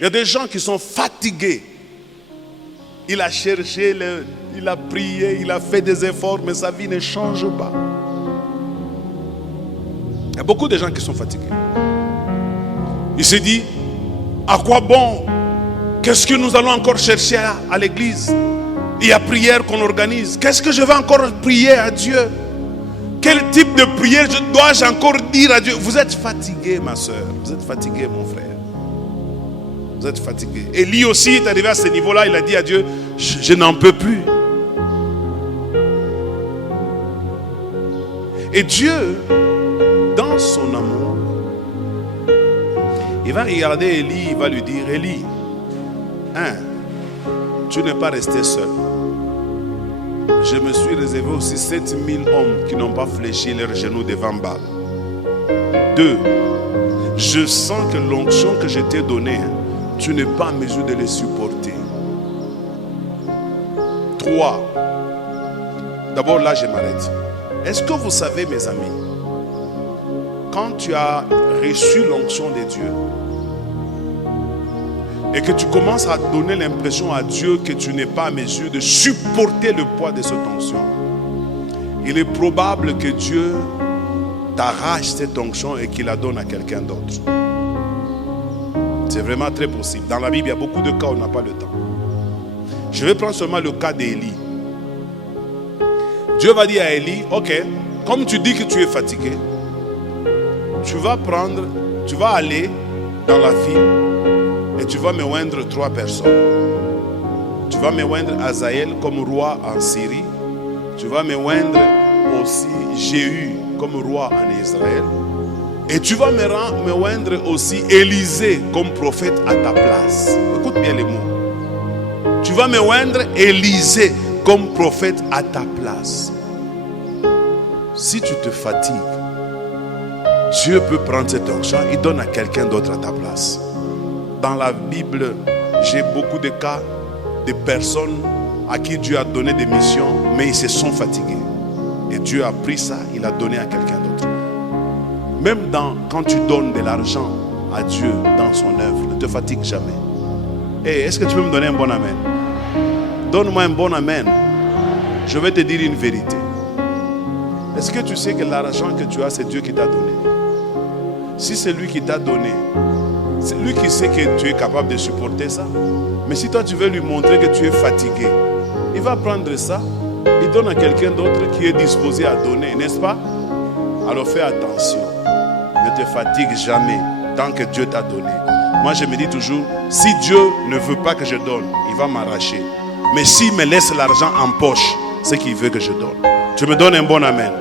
Il y a des gens qui sont fatigués. Il a cherché, il a prié, il a fait des efforts, mais sa vie ne change pas. Il y a beaucoup de gens qui sont fatigués. Il se dit, à quoi bon? Qu'est-ce que nous allons encore chercher à l'église? Il y a prière qu'on organise. Qu'est-ce que je vais encore prier à Dieu? Quel type de prière dois-je encore dire à Dieu? Vous êtes fatigué, ma soeur. Vous êtes fatigué, mon frère. Vous êtes fatigué. Et lui aussi est arrivé à ce niveau-là. Il a dit à Dieu, je n'en peux plus. Et Dieu, dans son amour, il va regarder Élie, il va lui dire, Élie, tu n'es pas resté seul. Je me suis réservé aussi 7000 hommes qui n'ont pas fléchi leurs genoux devant Baal. 2. Je sens que l'onction que je t'ai donnée, tu n'es pas en mesure de les supporter. 3. D'abord là je m'arrête. Est-ce que vous savez, mes amis, quand tu as reçu l'onction de Dieu et que tu commences à donner l'impression à Dieu que tu n'es pas en mesure de supporter le poids de cette onction, il est probable que Dieu t'arrache cette onction et qu'il la donne à quelqu'un d'autre. C'est vraiment très possible. Dans la Bible, il y a beaucoup de cas où on n'a pas le temps. Je vais prendre seulement le cas d'Élie. Dieu va dire à Élie, ok, comme tu dis que tu es fatigué, tu vas aller dans la ville et tu vas me oindre 3 personnes. Tu vas me oindre Hazaël comme roi en Syrie. Tu vas me oindre aussi Jéhu comme roi en Israël. Et tu vas me oindre aussi Élisée comme prophète à ta place. Écoute bien les mots. Tu vas me oindre Élisée comme prophète à ta place. Si tu te fatigues, Dieu peut prendre cette onction et donne à quelqu'un d'autre à ta place. Dans la Bible, j'ai beaucoup de cas de personnes à qui Dieu a donné des missions, mais ils se sont fatigués. Et Dieu a pris ça, il a donné à quelqu'un d'autre. Même quand tu donnes de l'argent à Dieu dans son œuvre, ne te fatigue jamais. Hey, est-ce que tu peux me donner un bon amen? Donne-moi un bon amen. Je vais te dire une vérité. Est-ce que tu sais que l'argent que tu as, c'est Dieu qui t'a donné? Si c'est lui qui t'a donné, c'est lui qui sait que tu es capable de supporter ça. Mais si toi tu veux lui montrer que tu es fatigué, il va prendre ça, il donne à quelqu'un d'autre qui est disposé à donner, n'est-ce pas? Alors fais attention. Ne te fatigue jamais tant que Dieu t'a donné. Moi je me dis toujours, si Dieu ne veut pas que je donne, il va m'arracher. Mais s'il me laisse l'argent en poche, c'est qu'il veut que je donne. Tu me donnes un bon amen.